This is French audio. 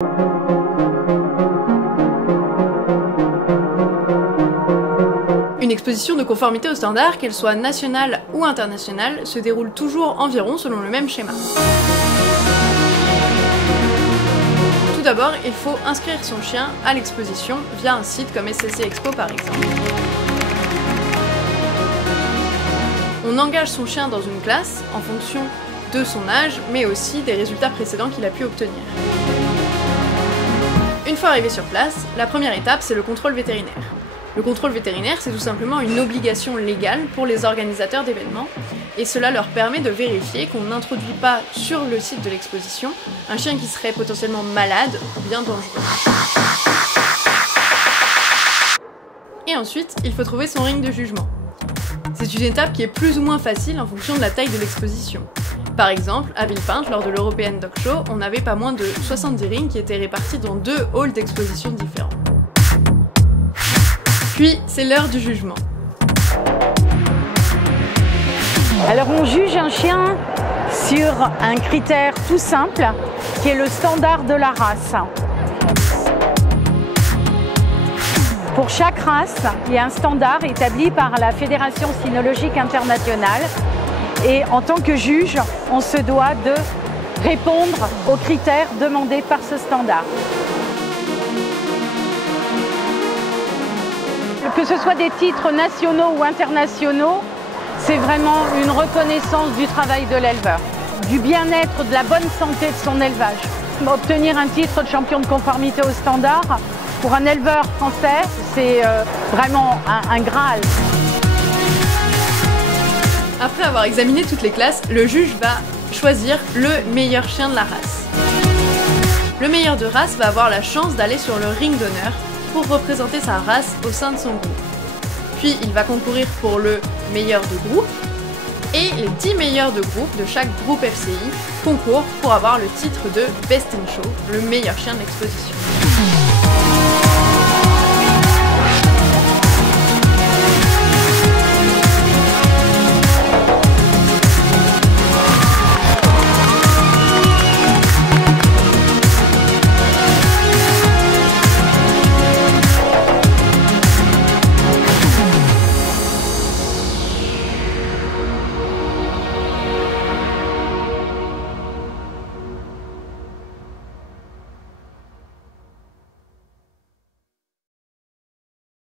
Une exposition de conformité aux standards, qu'elle soit nationale ou internationale, se déroule toujours environ selon le même schéma. Tout d'abord, il faut inscrire son chien à l'exposition via un site comme SCC Expo par exemple. On engage son chien dans une classe en fonction de son âge, mais aussi des résultats précédents qu'il a pu obtenir. Une fois arrivé sur place, la première étape, c'est le contrôle vétérinaire. Le contrôle vétérinaire, c'est tout simplement une obligation légale pour les organisateurs d'événements, et cela leur permet de vérifier qu'on n'introduit pas sur le site de l'exposition un chien qui serait potentiellement malade ou bien dangereux. Et ensuite, il faut trouver son ring de jugement. C'est une étape qui est plus ou moins facile en fonction de la taille de l'exposition. Par exemple, à Villepinte, lors de l'European Dog Show, on n'avait pas moins de 70 rings qui étaient répartis dans 2 halls d'exposition différents. Puis, c'est l'heure du jugement. Alors on juge un chien sur un critère tout simple, qui est le standard de la race. Pour chaque race, il y a un standard établi par la Fédération cynologique internationale. Et en tant que juge, on se doit de répondre aux critères demandés par ce standard. Que ce soit des titres nationaux ou internationaux, c'est vraiment une reconnaissance du travail de l'éleveur, du bien-être, de la bonne santé de son élevage. Obtenir un titre de champion de conformité aux standards, pour un éleveur français, c'est vraiment un Graal. Après avoir examiné toutes les classes, le juge va choisir le meilleur chien de la race. Le meilleur de race va avoir la chance d'aller sur le ring d'honneur pour représenter sa race au sein de son groupe. Puis il va concourir pour le meilleur de groupe, et les 10 meilleurs de groupe de chaque groupe FCI concourent pour avoir le titre de Best in Show, le meilleur chien de l'exposition.